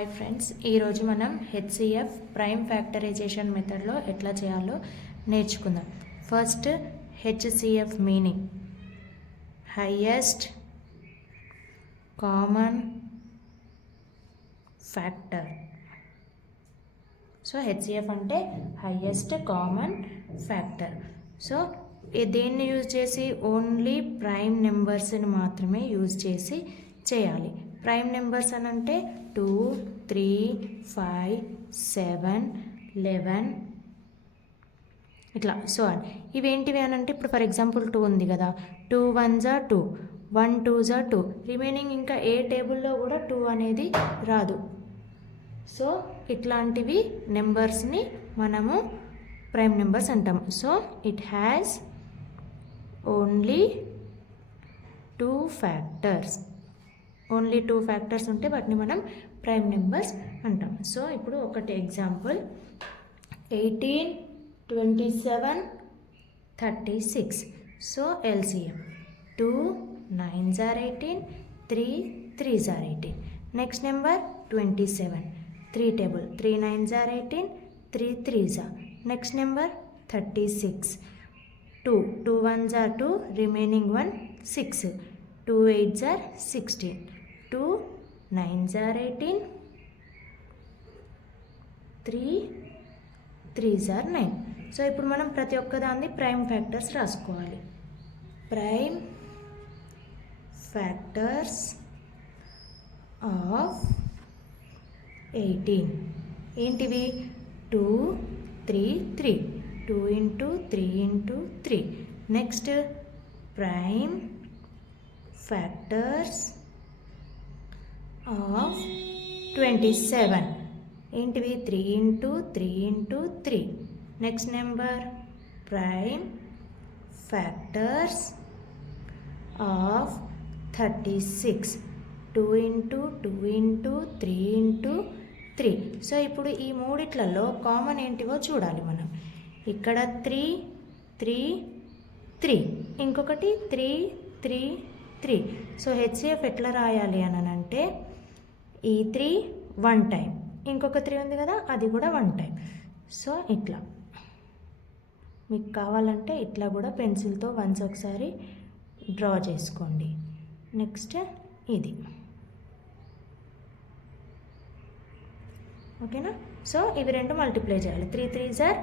Hi friends, ఈరోజు మనం HCF prime factorisation మెథడ్లో ఎట్లా చేయాలో నేర్చుకుందాం. First HCF meaning highest common factor. So HCF అంటే హైయెస్ట్ కామన్ ఫ్యాక్టర్. సో దేన్ని యూజ్ చేసి? ఓన్లీ ప్రైమ్ నెంబర్స్ని మాత్రమే యూజ్ చేసి చేయాలి. ప్రైమ్ నెంబర్స్ అని అంటే 2, 3, 5, 7, 11 ఇట్లా సో అని. ఇవేంటివి అని అంటే ఇప్పుడు ఫర్ ఎగ్జాంపుల్ 2 ఉంది కదా, 2 1s are 2, 1 2s are 2. Remaining ఇంకా ఏ టేబుల్లో కూడా 2 అనేది రాదు. సో ఇట్లాంటివి నెంబర్స్ని మనము ప్రైమ్ నెంబర్స్ అంటాం. So it has only 2 factors. Only 2 factors ఉంటే వాటిని మనం ప్రైమ్ నెంబర్స్ అంటాం. సో ఇప్పుడు ఒకటి example 18, 27, 36. So LCM 2 9s are 18, 3 3s are 18. Next number 27, 3 table 3 9s are 18, 3 3s are. Next number 36, 2 2 1s are 2, remaining 1 6, 2 8s are 16, 2 9s are 18, 3 3s are 9. So ఇప్పుడు మనం ప్రతి ఒక్కదాన్ని ప్రైమ్ ఫ్యాక్టర్స్ రాసుకోవాలి. Prime factors of 18 ఏంటివి? 2 3 3, 2 into 3 into 3. Next prime factors of 27 ఏంటివి? 3 into 3 into 3. Next number prime factors of 36 2 into 2 into 3 into 3. So ఇప్పుడు ఈ మూడిట్లలో common ఏంటివో చూడాలి మనం. ఇక్కడ 3 3 3, ఇంకొకటి 3 3 3. సో హెచ్సిఎఫ్ ఎట్లా రాయాలి అని అంటే ఈ 3 1 టైం, ఇంకొక 3 ఉంది కదా అది కూడా 1 టైం. సో ఇట్లా మీకు కావాలంటే ఇట్లా కూడా పెన్సిల్తో వన్స్ ఒకసారి డ్రా చేసుకోండి. నెక్స్ట్ ఇది ఓకేనా. సో ఇవి రెండు మల్టిప్లై చేయాలి. 3 3s are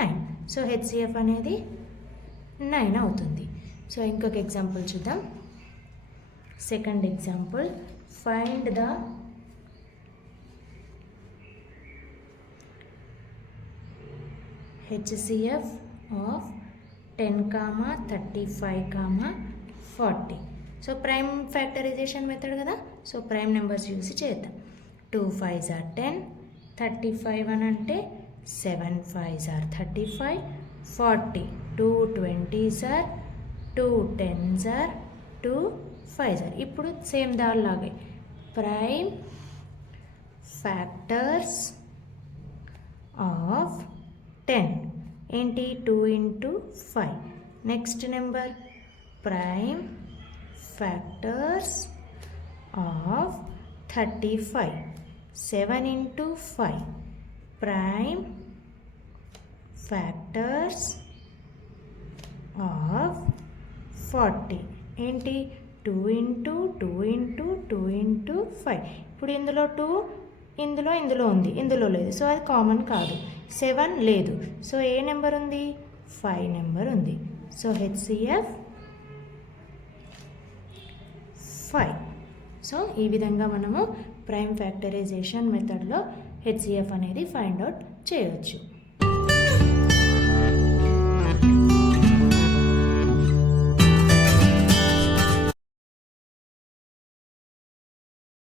9. సో హెచ్సిఎఫ్ అనేది 9 అవుతుంది. సో ఇంకొక ఎగ్జాంపుల్ చూద్దాం. Second example find the HCF of 10, 35, 40. So prime factorisation method కదా, సో ప్రైమ్ నెంబర్స్ యూజ్ చేద్దాం. 2 5s are 10, 35 అని అంటే 7 5s are 35, 40 2 20s are 2 10s are 2 5s are. ఇప్పుడు సేమ్ దానిలాగే ప్రైమ్ ఫ్యాక్టర్స్ ఆఫ్ 10 ఏంటి? 2 into 5. Next number prime factors of 35 7 into 5. Prime factors of 40 ఏంటి? 2 into 2 into 2 into 5. ఇప్పుడు ఇందులో 2 ఇందులో ఉంది, ఇందులో లేదు. సో అది కామన్ కాదు. 7 లేదు. సో ఏ నెంబర్ ఉంది? 5 నెంబర్ ఉంది. So HCF 5. సో ఈ విధంగా మనము ప్రైమ్ ఫ్యాక్టరైజేషన్ మెథడ్లో హెచ్సిఎఫ్ అనేది ఫైండ్ అవుట్ చేయవచ్చు.